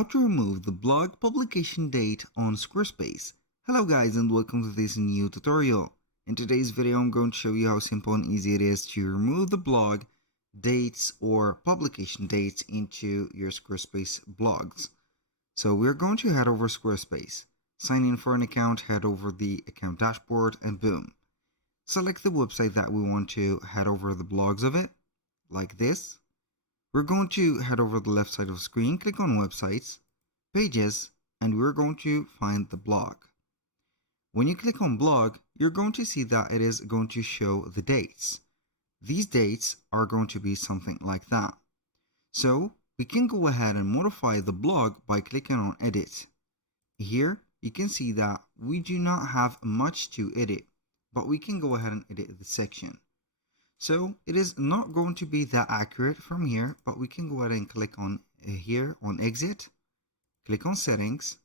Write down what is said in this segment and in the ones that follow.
How to remove the blog publication date on Squarespace. Hello guys and welcome to this new tutorial. In today's video I'm going to show you how simple and easy it is to remove the blog dates or publication dates into your Squarespace blogs. So we're going to head over Squarespace, sign in for an account, head over the account dashboard, and boom. Select the website that we want to head over the blogs of it, like this. We're going to head over the left side of the screen, click on Websites, Pages, and we're going to find the blog. When you click on blog, you're going to see that it is going to show the dates. These dates are going to be something like that. So we can go ahead and modify the blog by clicking on Edit. Here you can see that we do not have much to edit, but we can go ahead and edit the section. So it is not going to be that accurate from here, but we can go ahead and click on here on Exit, click on Settings,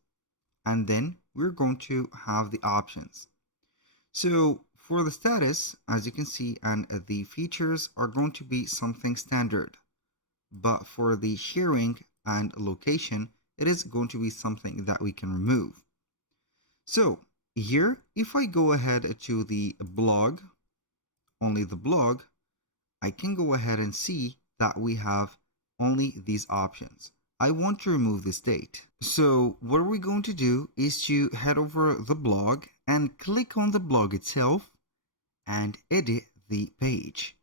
and then we're going to have the options. So for the status, as you can see, and the features are going to be something standard, but for the sharing and location, it is going to be something that we can remove. So here, if I go ahead to the blog, only the blog, I can go ahead and see that we have only these options. I want to remove this date. So what we're going to do is to head over the blog and click on the blog itself and edit the page.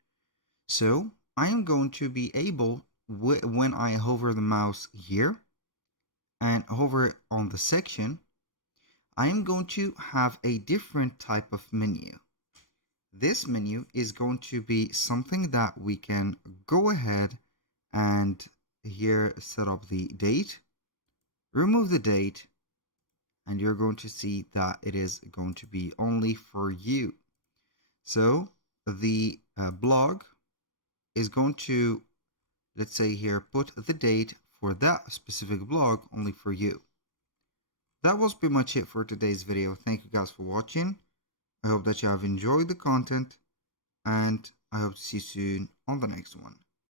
So I am going to be able, when I hover the mouse here and hover on the section, I am going to have a different type of menu. This menu is going to be something that we can go ahead and here set up the date, remove the date, and you're going to see that it is going to be only for you. So the blog is going to, let's say here, put the date for that specific blog only for you. That was pretty much it for today's video. Thank you guys for watching. I hope that you have enjoyed the content, and I hope to see you soon on the next one.